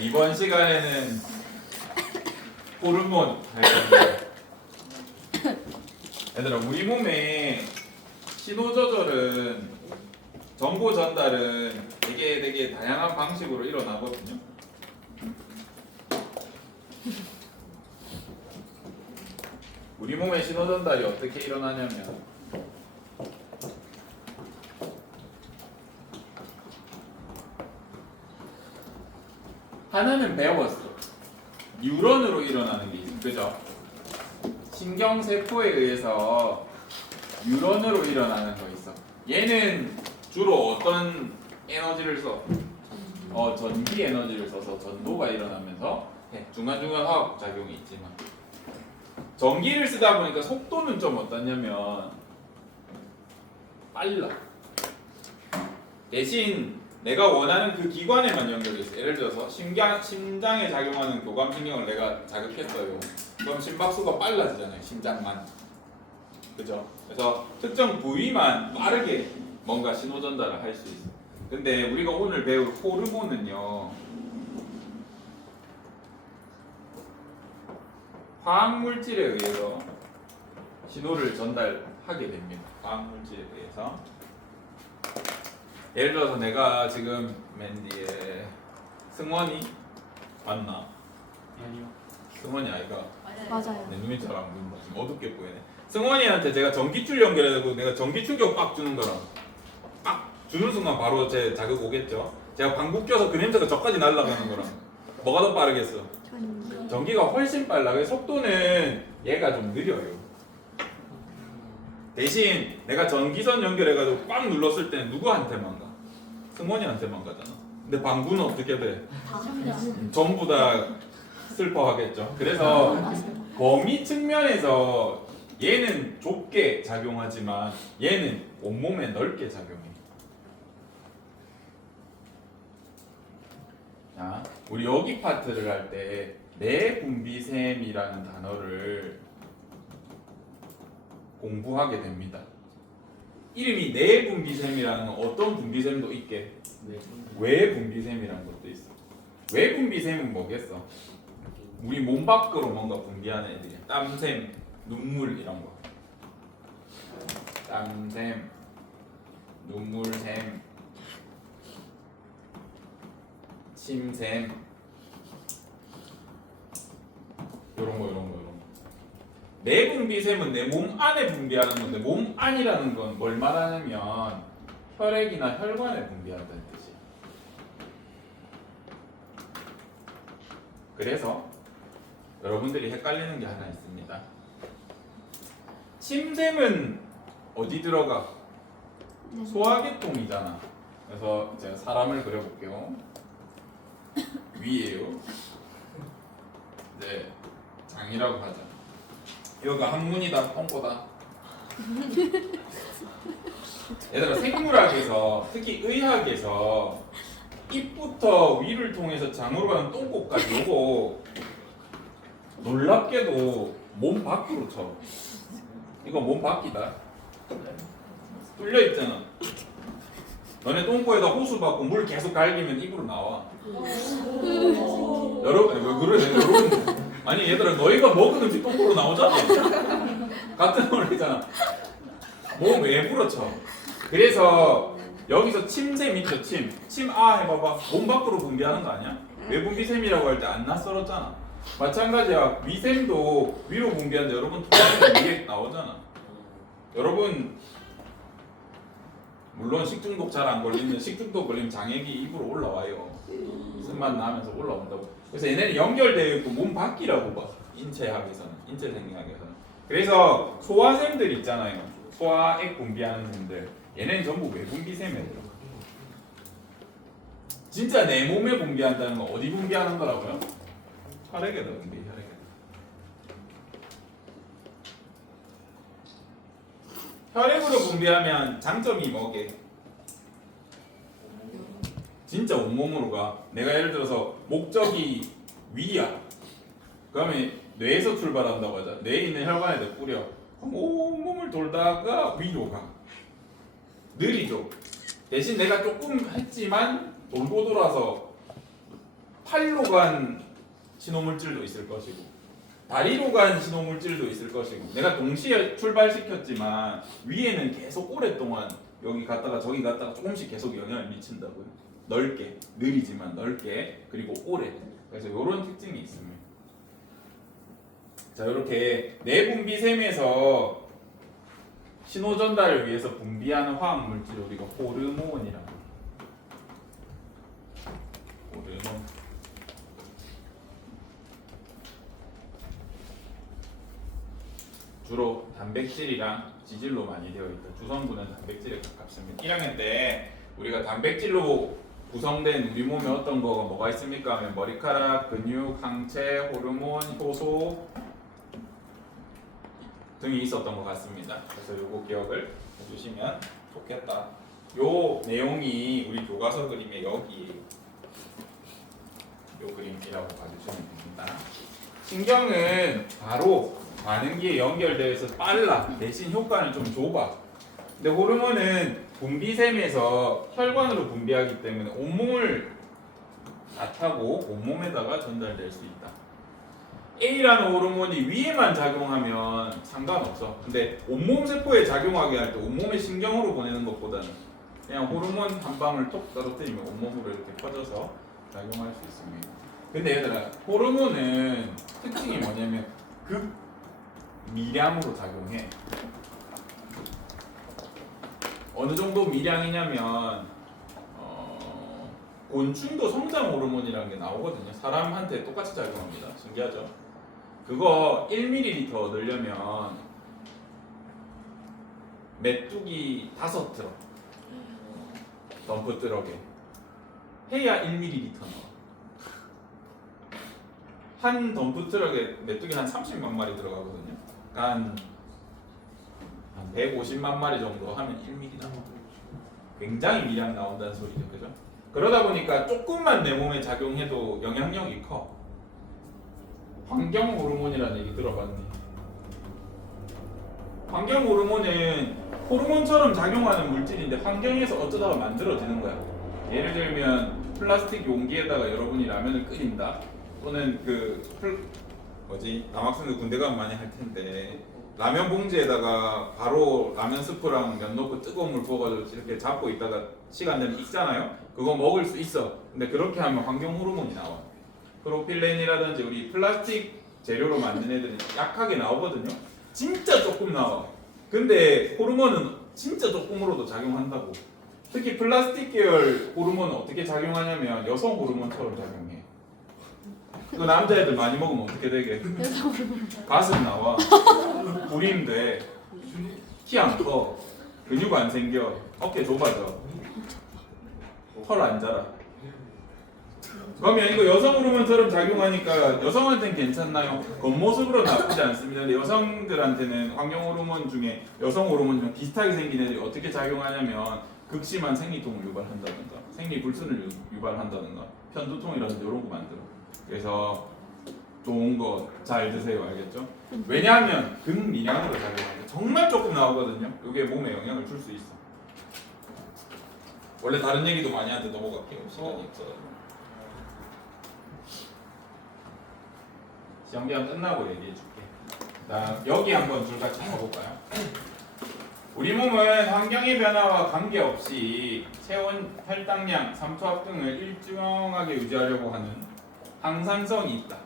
이번 시간에는 호르몬 할 건데, 얘들아, 우리 몸의 신호 조절은, 정보 전달은 되게 다양한 방식으로 일어나거든요. 우리 몸의 신호 전달이 어떻게 일어나냐면, 하나는 배웠어. 뉴런으로 일어나는 게 있어. 그죠? 신경세포에 의해서 뉴런으로 일어나는 거 있어. 얘는 주로 어떤 에너지를 써? 전기 에너지를 써서 전도가 일어나면서 중간중간 화학 작용이 있지만, 전기를 쓰다 보니까 속도는 좀 어떠냐면 빨라. 대신 내가 원하는 그 기관에만 연결돼 있어. 예를 들어서 심장에 작용하는 교감신경을 내가 자극했어요. 그럼 심박수가 빨라지잖아요. 심장만. 그죠? 그래서 특정 부위만 빠르게 뭔가 신호 전달을 할 수 있어. 근데 우리가 오늘 배울 호르몬은요, 화학물질에 의해서 신호를 전달하게 됩니다. 화학물질에 의해서. 예를 들어서 내가 지금 맨 뒤에 승원이 맞나? 아니요. 승원이 아이가? 맞아요. 내 눈이 잘 안 보인다. 지금 어둡게 보이네. 승원이한테 제가 전기줄 연결해가지고 내가 전기 충격 빡 주는 거랑 빡 주는 순간 바로 제 자극 오겠죠? 제가 방구 껴서 그 냄새가 저까지 날아가는 거랑 뭐가 더 빠르겠어? 전기가 훨씬 빨라. 그래서 속도는 얘가 좀 느려요. 대신 내가 전기선 연결해가지고 꽉 눌렀을 때는 누구한테만 가? 승원이한테만 가잖아. 근데 방구는 어떻게 돼? 전부 다 슬퍼하겠죠. 그래서 범위 측면에서 얘는 좁게 작용하지만 얘는 온몸에 넓게 작용해. 자, 우리 여기 파트를 할 때 내분비샘이라는 단어를 공부하게 됩니다. 이름이 내분비샘이라는 건 어떤 분비샘도 있게 외분비샘이라는 것도 있어. 외분비샘은 뭐겠어? 우리 몸 밖으로 뭔가 분비하는 애들이야. 땀샘, 눈물 이런 거. 땀샘, 눈물샘, 침샘, 이런 거. 내분비샘은 내 몸 안에 분비하는 건데, 몸 안이라는 건 뭘 말하냐면 혈액이나 혈관에 분비한다는 뜻이야. 그래서 여러분들이 헷갈리는 게 하나 있습니다. 침샘은 어디 들어가? 소화계통이잖아. 그래서 제가 사람을 그려볼게요. 위에요. 네, 장이라고 하자. 여기가 항문이다, 똥꼬다. 얘들아, 생물학에서, 특히 의학에서 입부터 위를 통해서 장으로 가는 똥꼬까지 요거 놀랍게도 몸 밖으로 쳐. 이거 몸 밖이다. 뚫려 있잖아. 너네 똥꼬에다 호수 받고 물 계속 갈기면 입으로 나와. 여러분, 왜 그래? 여러분, 아니 얘들아, 너희가 먹은 음식 똥꼬로 나오잖아. 같은 원리잖아. 몸 외부로 쳐. 그래서 여기서 침샘 있죠. 침 해봐봐. 몸 밖으로 분비하는 거 아니야? 외분비샘이라고 할 때 안 낯설었잖아. 마찬가지야. 위샘도 위로 분비하는데 여러분 토하면 위에 나오잖아. 여러분, 물론 식중독 잘 안 걸리면, 식중독 걸리면 장액이 입으로 올라와요. 숨만 나면서 올라온다고. 그래서 얘네는 연결되어 있고 몸 밖이라고 봐. 인체학에서는, 인체생리학에서는. 그래서 소화샘들 있잖아요. 소화액 분비하는 샘들. 얘네는 전부 외분비샘이에요. 진짜 내 몸에 분비한다는 건 어디 분비하는 거라고요? 혈액에다 분비, 혈액에다. 혈액으로 분비하면 장점이 뭐게? 진짜 온몸으로 가. 내가 예를 들어서 목적이 위야. 그러면 뇌에서 출발한다고 하자. 뇌에 있는 혈관에다 뿌려. 그럼 온몸을 돌다가 위로 가. 느리죠. 대신 내가 조금 했지만 돌고 돌아서 팔로 간 신호물질도 있을 것이고 다리로 간 신호물질도 있을 것이고 내가 동시에 출발시켰지만 위에는 계속 오랫동안 여기 갔다가 저기 갔다가 조금씩 계속 영향을 미친다고요. 넓게, 느리지만 넓게, 그리고 오래. 그래서 이런 특징이 있습니다. 자, 이렇게 내분비샘에서 신호 전달을 위해서 분비하는 화학 물질을 우리가 호르몬이라고. 호르몬. 주로 단백질이랑 지질로 많이 되어 있다. 주성분은 단백질에 가깝습니다. 1학년 때 우리가 단백질로 구성된 우리 몸에 어떤 거가 뭐가 있습니까? 하면 머리카락, 근육, 항체, 호르몬, 효소 등이 있었던 것 같습니다. 그래서 요거 기억을 해주시면 좋겠다. 요 내용이 우리 교과서 그림의 여기 요 그림이라고 봐주시면 됩니다. 신경은 바로 반응기에 연결되어서 빨라. 대신 효과는 좀 좁아. 근데 호르몬은 분비샘에서 혈관으로 분비하기 때문에 온몸을 다 타고 온몸에다가 전달될 수 있다. A라는 호르몬이 위에만 작용하면 상관없어. 근데 온몸 세포에 작용하게 할 때 온몸에 신경으로 보내는 것보다는 그냥 호르몬 한 방울 톡 떨어뜨리면 온몸으로 이렇게 퍼져서 작용할 수 있습니다. 근데 얘들아, 호르몬은 특징이 뭐냐면 미량으로 작용해. 어느 정도 미량이냐면 곤충도 성장 호르몬이라는 게 나오거든요. 사람한테 똑같이 작용합니다. 신기하죠? 그거 1ml 넣으려면 메뚜기 5트럭 덤프 트럭에 해야 1ml 넣어. 한 덤프 트럭에 메뚜기 한 30만 마리 들어가거든요. 한 150만 마리 정도 하면 1ml 나와. 굉장히 미량 나온다는 소리죠, 그죠? 그러다 보니까 조금만 내 몸에 작용해도 영향력이 커. 환경 호르몬이라는 얘기 들어봤니? 환경 호르몬은 호르몬처럼 작용하는 물질인데 환경에서 어쩌다가 만들어지는 거야. 예를 들면 플라스틱 용기에다가 여러분이 라면을 끓인다. 또는 남학생들 군대 가면 많이 할 텐데 라면 봉지에다가 바로 라면 스프랑 면 넣고 뜨거운 물 부어가지고 이렇게 잡고 있다가 시간 되면 익잖아요. 그거 먹을 수 있어. 근데 그렇게 하면 환경 호르몬이 나와. 프로필렌이라든지 우리 플라스틱 재료로 만든 애들은 약하게 나오거든요. 진짜 조금 나와. 근데 호르몬은 진짜 조금으로도 작용한다고. 특히 플라스틱 계열 호르몬은 어떻게 작용하냐면 여성 호르몬처럼 작용해. 그 남자애들 많이 먹으면 어떻게 되게? 가슴 나와. 불임 돼. 키 안 커. 근육 안 생겨. 어깨 좁아져. 털 안 자라. 그러면 이거 여성 호르몬처럼 작용하니까 여성한테는 괜찮나요? 겉모습으로 나쁘지 않습니다. 근데 여성들한테는 환경 호르몬 중에 여성 호르몬 중 비슷하게 생긴 애들이 어떻게 작용하냐면 극심한 생리통을 유발한다든가 생리불순을 유발한다든가 편두통이라든지 이런 거 만들어. 그래서 좋은 거 잘 드세요. 알겠죠? 왜냐하면 극미량으로 작용하니까 정말 조금 나오거든요. 이게 몸에 영향을 줄 수 있어. 원래 다른 얘기도 많이 하는데 넘어갈게요. 시간이 없어가지고. 시험 기간 끝나고 얘기해줄게. 여기 한번 줄 같이 봐볼까요? 우리 몸은 환경의 변화와 관계없이 체온, 혈당량, 삼투압 등을 일정하게 유지하려고 하는 항산성이 있다.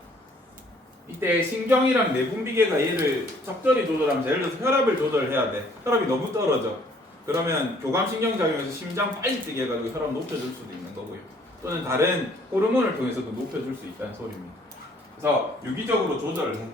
이때 신경이랑 내분비계가 얘를 적절히 조절하면 예를 들어서 혈압을 조절해야 돼. 혈압이 너무 떨어져. 그러면 교감신경작용에서 심장 빨리 뛰게 해가지고 혈압 높여줄 수도 있는 거고요. 또는 다른 호르몬을 통해서도 높여줄 수 있다는 소리입니다. 그래서 유기적으로 조절을 해.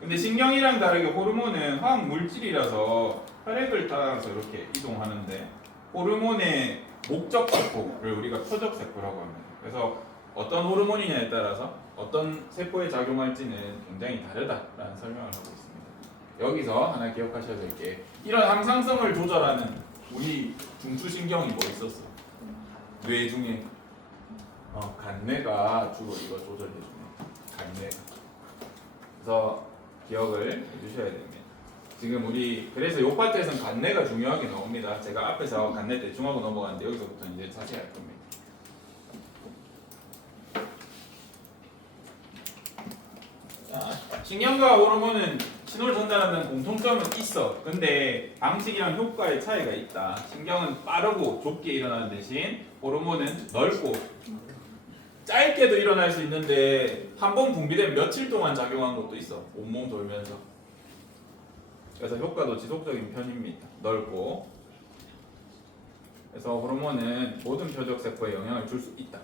근데 신경이랑 다르게 호르몬은 화학 물질이라서 혈액을 따라서 이렇게 이동하는데 호르몬의 목적 세포를 우리가 표적 세포라고 합니다. 그래서 어떤 호르몬이냐에 따라서 어떤 세포에 작용할지는 굉장히 다르다라는 설명을 하고 있습니다. 여기서 하나 기억하셔야 될 게 이런 항상성을 조절하는 우리 중추신경이 뭐 있었어? 뇌 중에 간뇌가 주로 이거 조절해주네. 간뇌가. 그래서 기억을 해주셔야 됩니다. 지금 우리 그래서 이 파트에서는 간뇌가 중요하게 나옵니다. 제가 앞에서 간뇌 대충 하고 넘어갔는데 여기서부터 이제 자세히 할 겁니다. 신경과 호르몬은 신호를 전달하는 공통점은 있어. 근데 방식이랑 효과의 차이가 있다. 신경은 빠르고 좁게 일어나는 대신 호르몬은 넓고 짧게도 일어날 수 있는데 한 번 분비되면 며칠 동안 작용한 것도 있어. 온몸 돌면서. 그래서 효과도 지속적인 편입니다. 넓고. 그래서 호르몬은 모든 표적 세포에 영향을 줄 수 있다.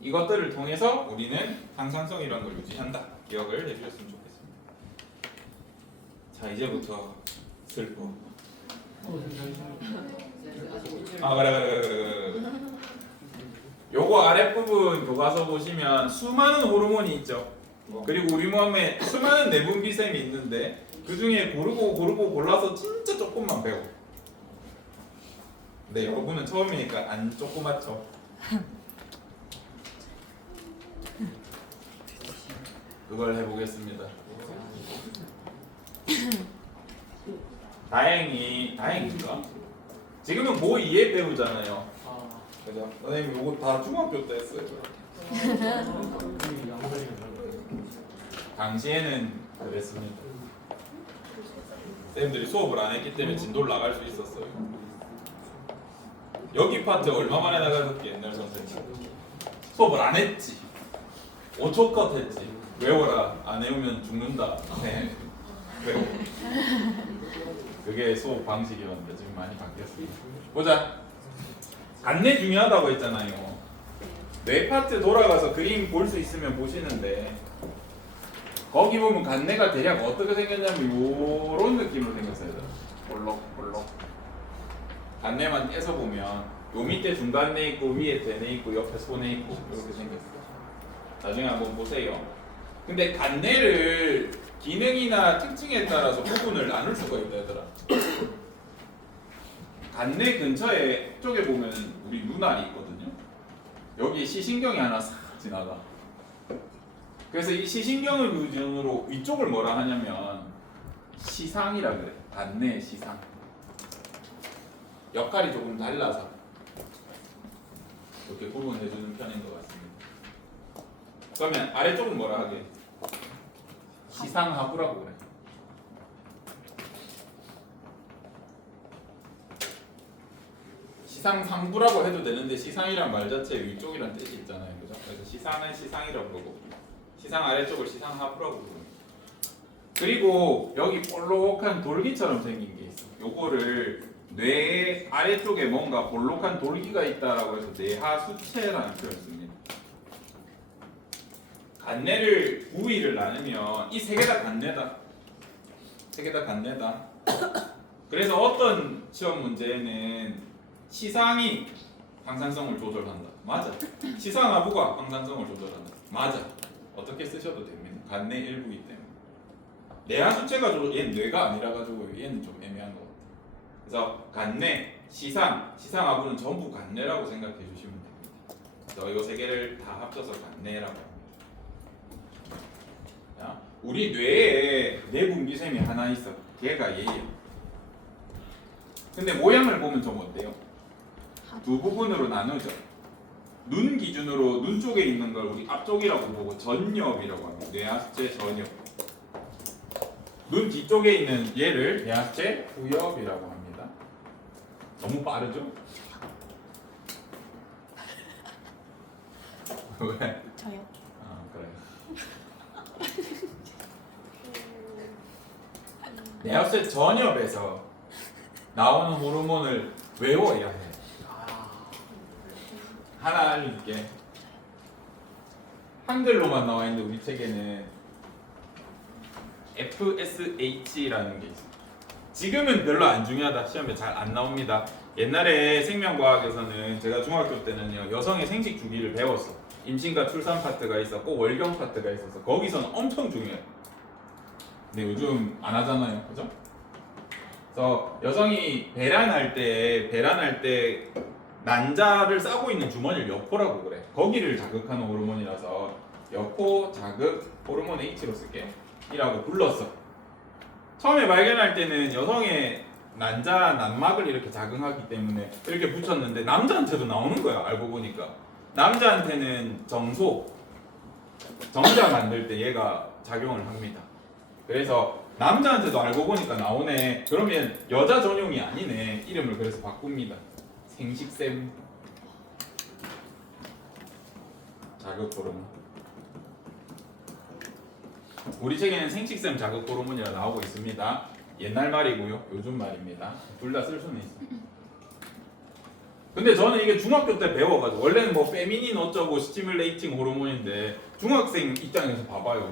이것들을 통해서 우리는 항상성이라는 걸 유지한다. 기억을 해주셨으면 좋겠습니다. 자, 이제부터 슬퍼. 그래. 요거 아랫부분 교과서 보시면 수많은 호르몬이 있죠. 그리고 우리 몸에 수많은 내분비샘이 있는데 그 중에 고르고 골라서 진짜 조금만 배워. 네, 여러분은 처음이니까 안 조그맣죠. 그걸 해보겠습니다. 다행인가? 지금은 고2에 배우잖아요. 그죠? 선생님 요거 다 중학교 때 했어요. 당시에는 그랬습니다. 쌤들이 수업을 안 했기 때문에 진도를 나갈 수 있었어요. 여기 파트 얼마 만에 나가셨게 옛날 선생님? 수업을 안 했지. 5초 컷 했지. 외워라. 안 외우면 죽는다. 네. 외워. 그게 수업 방식이었는데 지금 많이 바뀌었습니다. 보자. 간내 중요하다고 했잖아요. 뇌 파트 돌아가서 그림 볼 수 있으면 보시는데 거기 보면 간내가 대략 어떻게 생겼냐면 요런 느낌으로 생겼어요. 볼록볼록. 간내만 떼서 보면 요 밑에 중간내 있고 위에 대뇌 있고 옆에 소뇌 있고 이렇게 생겼어요. 나중에 한번 보세요. 근데 간내를 기능이나 특징에 따라서 부분을 나눌 수가 있다 얘들아. 간내 근처에 쪽에 보면 우리 눈알이 있거든요. 여기 시신경이 하나 싹 지나가. 그래서 이 시신경을 기준으로 위쪽을 뭐라 하냐면 시상이라 그래. 간내 시상. 역할이 조금 달라서 이렇게 구분해주는 편인 것 같습니다. 그러면 아래쪽은 뭐라 하게? 시상하부라고 그래. 시상상부라고 해도 되는데 시상이란 말 자체에 위쪽이란 뜻이 있잖아요. 그죠? 그래서 시상은 시상이라고 그러고 시상 아래쪽을 시상하부라고 부릅니다. 그리고 여기 볼록한 돌기처럼 생긴 게 있어. 요거를 뇌 아래쪽에 뭔가 볼록한 돌기가 있다라고 해서 뇌하수체라는 표현을 씁니다. 간내를 부위를 나누면 이 세 개 다 간내다. 세 개 다 간내다. 그래서 어떤 시험 문제에는 시상이 방산성을 조절한다. 맞아. 시상하부가 방산성을 조절한다. 맞아. 어떻게 쓰셔도 됩니다. 간내 일부이기 때문에. 뇌하수체가 얘는 뇌가 아니라 가지고 얘는 좀 애매한 것 같아요. 그래서 간내, 시상하부는 전부 간내라고 생각해 주시면 됩니다. 그래서 이거 세 개를 다 합쳐서 간내라고 합니다. 자, 우리 뇌에 내분비샘이 하나 있어. 걔가 얘예요. 근데 모양을 보면 좀 어때요? 두 부분으로 나누죠. 눈 기준으로 눈 쪽에 있는 걸 우리 앞쪽이라고 보고 전엽이라고 합니다. 뇌하수체 전엽. 눈 뒤쪽에 있는 얘를 뇌하수체 후엽이라고 합니다. 너무 빠르죠? 왜? 저요. 아 그래. 뇌하수체 전엽에서 나오는 호르몬을 외워야 해. 하나 알려줄게. 한글로만 나와 있는데 우리 책에는 FSH라는 게 있어. 지금은 별로 안 중요하다. 시험에 잘 안 나옵니다. 옛날에 생명과학에서는 제가 중학교 때는요 여성의 생식 주기를 배웠어. 임신과 출산 파트가 있었고 월경 파트가 있어서 거기서는 엄청 중요해. 근데 요즘 안 하잖아요, 그죠? 그래서 여성이 배란할 때 난자를 싸고 있는 주머니를 여포라고 그래. 거기를 자극하는 호르몬이라서 여포 자극 호르몬 H로 쓸게. 이라고 불렀어. 처음에 발견할 때는 여성의 난자 난막을 이렇게 자극하기 때문에 이렇게 붙였는데 남자한테도 나오는 거야. 알고 보니까 남자한테는 정소 정자 만들 때 얘가 작용을 합니다. 그래서 남자한테도 알고 보니까 나오네. 그러면 여자 전용이 아니네. 이름을 그래서 바꿉니다. 생식샘 자극 호르몬. 우리 책에는 생식샘 자극 호르몬이라 나오고 있습니다. 옛날 말이고요. 요즘 말입니다. 둘 다 쓸 수는 있어요. 근데 저는 이게 중학교 때 배워가지고 원래는 뭐 페미닌 어쩌고 스티뮬레이팅 호르몬인데 중학생 입장에서 봐봐요.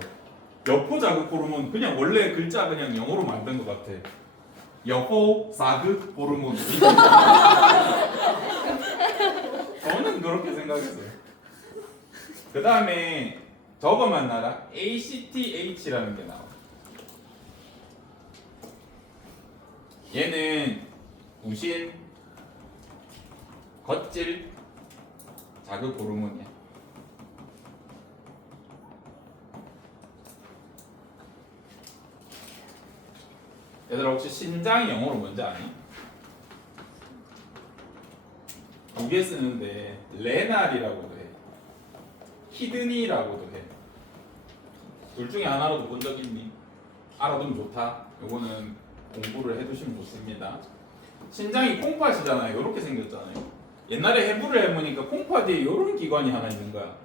여포 자극 호르몬 그냥 원래 글자 그냥 영어로 만든 것 같아. 여포 자극 호르몬. 저는 그렇게 생각했어요. 그 다음에 저거 만나라. ACTH라는 게 나와. 얘는 부신, 겉질, 자극 호르몬이야. 얘들아 혹시 신장이 영어로 뭔지 아니? 두 개 쓰는데 레날이라고도 해. 키드니라고도 해. 둘 중에 하나라도 본 적 있니? 알아두면 좋다. 요거는 공부를 해두시면 좋습니다. 신장이 콩팥이잖아요. 이렇게 생겼잖아요. 옛날에 해부를 해보니까 콩팥 뒤에 이런 기관이 하나 있는 거야.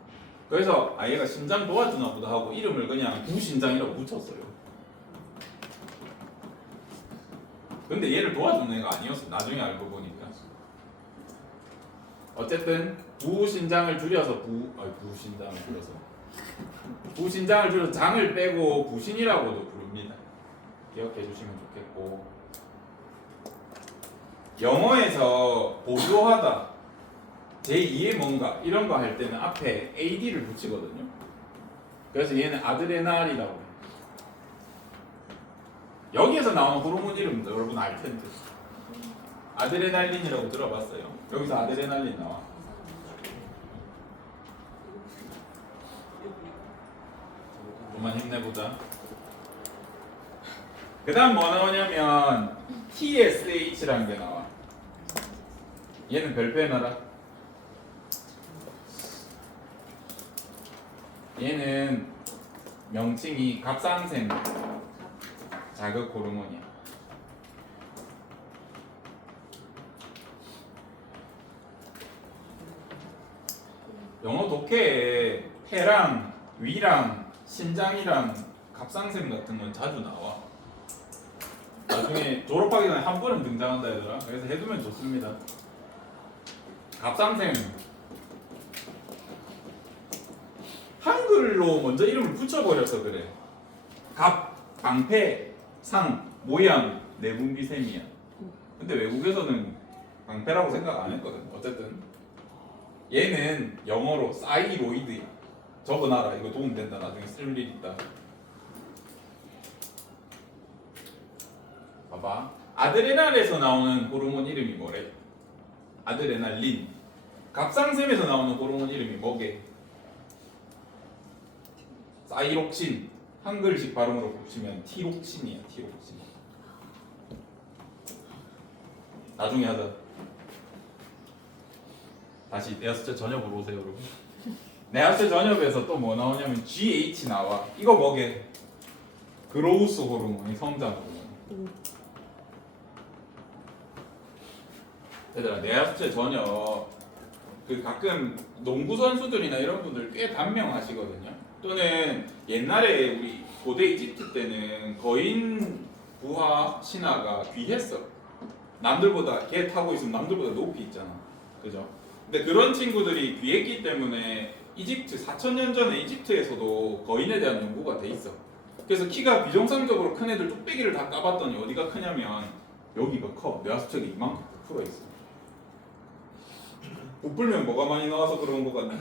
그래서 얘가 신장 도와주나 보다 하고 이름을 그냥 부신장이라고 붙였어요. 근데 얘를 도와주는 애가 아니었어. 나중에 알고 보니까. 어쨌든 부신장을 줄여서 부신장을 줄여서 장을 빼고 부신이라고도 부릅니다. 기억해 주시면 좋겠고, 영어에서 보조하다, 제2의 뭔가 이런 거 할 때는 앞에 AD를 붙이거든요. 그래서 얘는 아드레날이라고 해요. 여기에서 나오는 호르몬 이름 여러분 알 텐데. 아드레날린이라고 들어봤어요? 여기서 아드레날린 나와. 좀만 힘내보자. 그 다음 뭐 나오냐면 TSH라는 게 나와. 얘는 별표 해놔라. 얘는 명칭이 갑상샘 자극 호르몬이야. 영어 독해에 폐랑 위랑 신장이랑 갑상샘 같은 건 자주 나와. 나중에 졸업하기 전에 한 번은 등장한다 얘들아. 그래서 해두면 좋습니다. 갑상샘 한글로 먼저 이름을 붙여버려서 그래. 갑, 방패, 상, 모양, 내분비샘이야. 근데 외국에서는 방패라고 생각 안 했거든. 어쨌든 얘는 영어로 사이로이드야. 적어놔라. 이거 도움된다. 나중에 쓸 일 있다. 봐봐. 아드레날에서 나오는 호르몬 이름이 뭐래? 아드레날린. 갑상샘에서 나오는 호르몬 이름이 뭐게? 사이록신. 한글식 발음으로 붙이면 티록신이야. 티록신. 나중에 하자. 다시 내학습제 전협으로 오세요 여러분. 내학습제 전협에서 또 뭐 나오냐면 GH 나와. 이거 뭐게? 그로우스 호르몬이 성장 호르몬. 얘들아 내학습제 전협 그 가끔 농구 선수들이나 이런 분들 꽤 단명하시거든요. 또는 옛날에 우리 고대 이집트 때는 거인 부하 신화가 귀했어. 남들보다 걔 타고 있으면 남들보다 높이 있잖아. 그죠? 근데 그런 친구들이 귀했기 때문에 이집트 4,000년 전에 이집트에서도 거인에 대한 연구가 돼 있어. 그래서 키가 비정상적으로 큰 애들 뚝배기를 다 까봤더니 어디가 크냐면 여기가 커. 뇌하수척이 이만큼 부풀어 있어. 부풀면 뭐가 많이 나와서 그런 거 같나?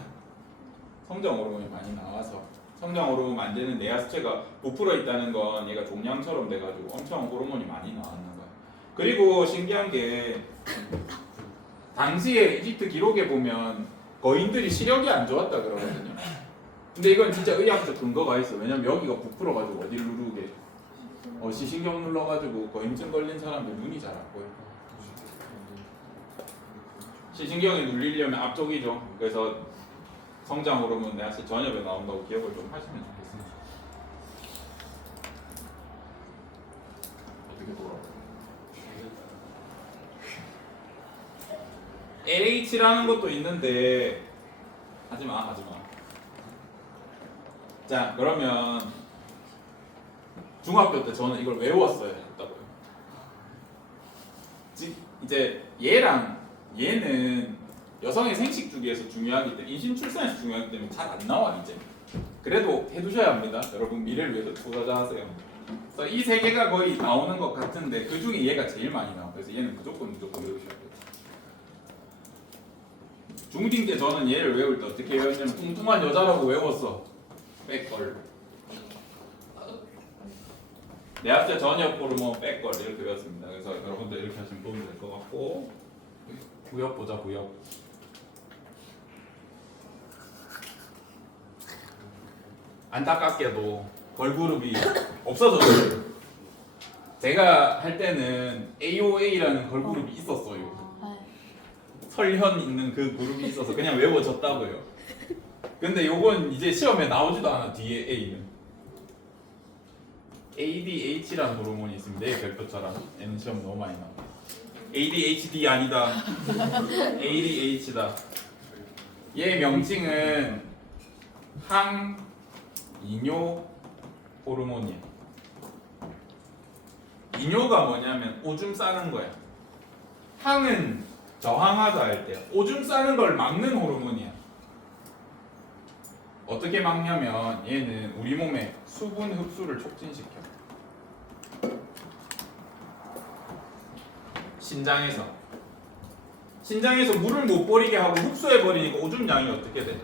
성장 호르몬이 많이 나와서. 성장 호르몬 만드는 뇌하수체가 부풀어 있다는 건 얘가 종양처럼 돼가지고 엄청 호르몬이 많이 나왔는 거야. 그리고 신기한 게 당시에 이집트 기록에 보면 거인들이 시력이 안 좋았다 그러거든요. 근데 이건 진짜 의학적 근거가 있어. 왜냐면 여기가 부풀어가지고 어딜 누르게 시신경 눌러가지고 거인증 걸린 사람들 눈이 잘 안 보여. 시신경이 눌리려면 앞쪽이죠. 그래서 성장 호르몬 내가 전엽에 나온다고 기억을 좀 하시면 좋겠습니다. 어떻게 돌아? LH라는 것도 있는데 하지마. 자 그러면 중학교 때 저는 이걸 외웠어야 했다고요. 이제 얘는 여성의 생식 주기에서 중요하기 때문에 임신 출산에서 중요하기 때문에 잘 안 나와 이제. 그래도 해두셔야 합니다. 여러분 미래를 위해서 투자하세요. 그래서 이 세 개가 거의 나오는 것 같은데 그 중에 얘가 제일 많이 나와. 그래서 얘는 무조건 외우셔야 돼요. 중딩 때 저는 얘를 외울 때 어떻게 외웠냐면 뚱뚱한 여자라고 외웠어. 백걸. 내합체 전엽 호르몬 백걸 이렇게 외웠습니다. 그래서 여러분들 이렇게 하시면 도움이 될 것 같고 구엽 보자 구엽. 안타깝게도 걸그룹이 없어졌어요. 제가 할 때는 AOA라는 걸그룹이 있었어요. 설현 있는 그 그룹이 있어서 그냥 외워졌다고요. 근데 요건 이제 시험에 나오지도 않아. 뒤에 A는 ADH라는 호르몬이 있습니다. 얘 별표처럼 얘는 시험 너무 많이 나와. ADHD 아니다. ADH다. 얘 명칭은 항이뇨 호르몬이야. 이뇨가 뭐냐면 오줌 싸는 거야. 항은 저항하다 할 때 오줌 싸는 걸 막는 호르몬이야. 어떻게 막냐면 얘는 우리 몸의 수분 흡수를 촉진시켜. 신장에서 물을 못 버리게 하고 흡수해 버리니까 오줌량이 어떻게 돼?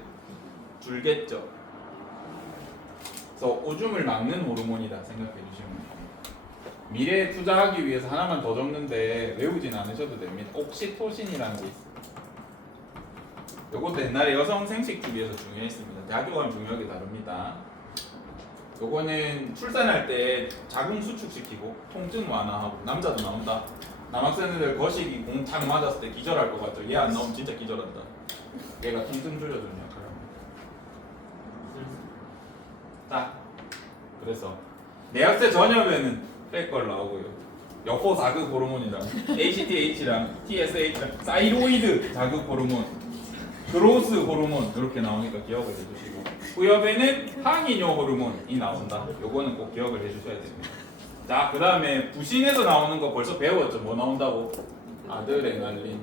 줄겠죠. 그래서 오줌을 막는 호르몬이다 생각해 주시면 됩니다. 미래에 투자하기 위해서 하나만 더 적는데 외우진 않으셔도 됩니다. 옥시토신이라는 게 있어요. 요것도 옛날에 여성 생식 주기에서 중요했습니다. 대학교 가면 중요하게 다릅니다. 요거는 출산할 때 자궁 수축시키고 통증 완화하고 남자도 나온다. 남학생들 거시기 공창 맞았을 때 기절할 것 같죠? 얘 안 나오면 진짜 기절한다. 얘가 통증 줄여주는 역할을 합니다. 자, 그래서 내합체 전염에는 뺄걸 나오고요. 여포 자극 호르몬이랑 ACTH랑 TSH랑 사이로이드 자극 호르몬, 그로스 호르몬 이렇게 나오니까 기억을 해주시고 후엽에는 항이뇨 호르몬이 나온다. 요거는 꼭 기억을 해주셔야 됩니다. 자, 그 다음에 부신에서 나오는 거 벌써 배웠죠? 뭐 나온다고? 아드레날린.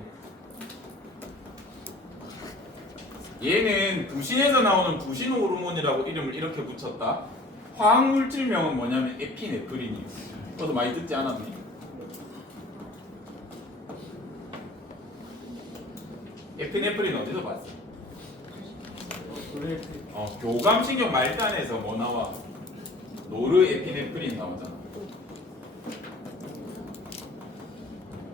얘는 부신에서 나오는 부신 호르몬이라고 이름을 이렇게 붙였다. 화학물질명은 뭐냐면 에피네프린이에요. 너도 많이 듣지 않았니? 에피네프린 어디서 봤어? 교감신경 말단에서 뭐 나와? 노르에피네프린 나오잖아.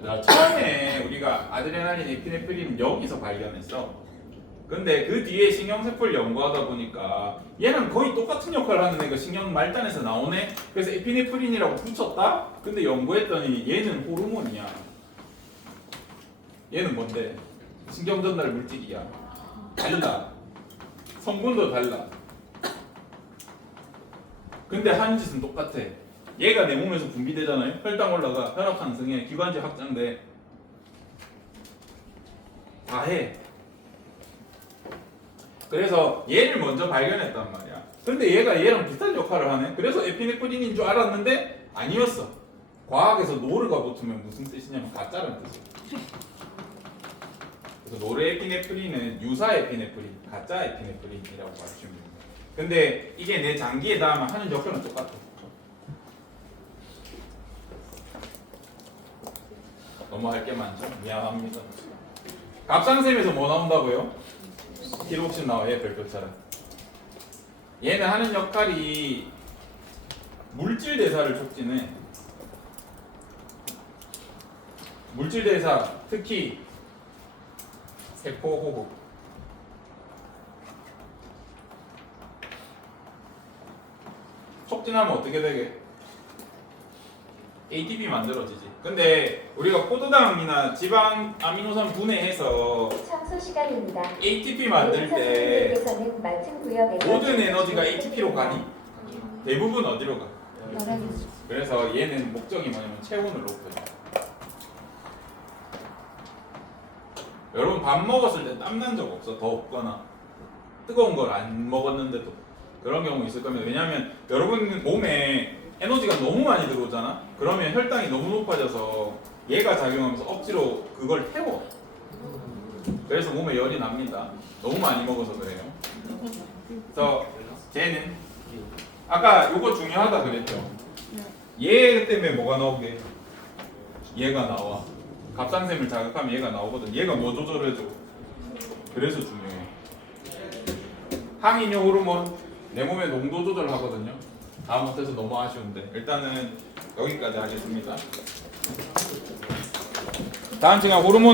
자, 처음에 우리가 아드레날린, 에피네프린 여기서 발견했어. 근데 그 뒤에 신경세포를 연구하다 보니까 얘는 거의 똑같은 역할을 하는 애가 신경 말단에서 나오네. 그래서 에피네프린이라고 붙였다. 근데 연구했더니 얘는 호르몬이야. 얘는 뭔데? 신경 전달 물질이야. 달라. 성분도 달라. 근데 하는 짓은 똑같아. 얘가 내 몸에서 분비되잖아요. 혈당 올라가, 혈압 상승해, 기관지 확장돼. 다 해. 그래서 얘를 먼저 발견했단 말이야. 근데 얘가 얘랑 비슷한 역할을 하네. 그래서 에피네프린인 줄 알았는데 아니었어. 과학에서 노르가 붙으면 무슨 뜻이냐면 가짜라는 뜻이야. 그래서 노르에피네프린은 유사 에피네프린, 가짜 에피네프린이라고 봐주시면 됩니다. 근데 이게 내 장기에 닿으면 하는 역할은 똑같아. 너무 할 게 많죠? 미안합니다. 갑상샘에서 뭐 나온다고요? 티록신 나와. 얘 별표처럼. 얘는 하는 역할이 물질 대사를 촉진해. 물질 대사, 특히 세포 호흡. 촉진하면 어떻게 되게? ATP 만들어지지. 근데 우리가 포도당이나 지방 아미노산 분해해서 합소 시간입니다. ATP 만들 때 선생님께서는 맡은 구역에서 모든 에너지가 ATP로 가니? 대부분 어디로 가? 열에는 그래서 얘는 목적이 뭐냐면 체온을 높여줘. 여러분 밥 먹었을 때 땀난 적 없어? 덥거나 뜨거운 걸 안 먹었는데도 그런 경우 있을 겁니다. 왜냐하면 여러분 몸에 에너지가 너무 많이 들어오잖아? 그러면 혈당이 너무 높아져서 얘가 작용하면서 억지로 그걸 태워. 그래서 몸에 열이 납니다. 너무 많이 먹어서 그래요. 그래서 쟤는 아까 요거 중요하다 그랬죠? 얘 때문에 뭐가 나오게? 얘가 나와. 갑상샘을 자극하면 얘가 나오거든. 얘가 뭐 조절해줘? 그래서 중요해. 항이뇨 호르몬 내 몸의 농도 조절하거든요. 다 못해서 너무 아쉬운데 일단은 여기까지 하겠습니다. 다음 시간 호르몬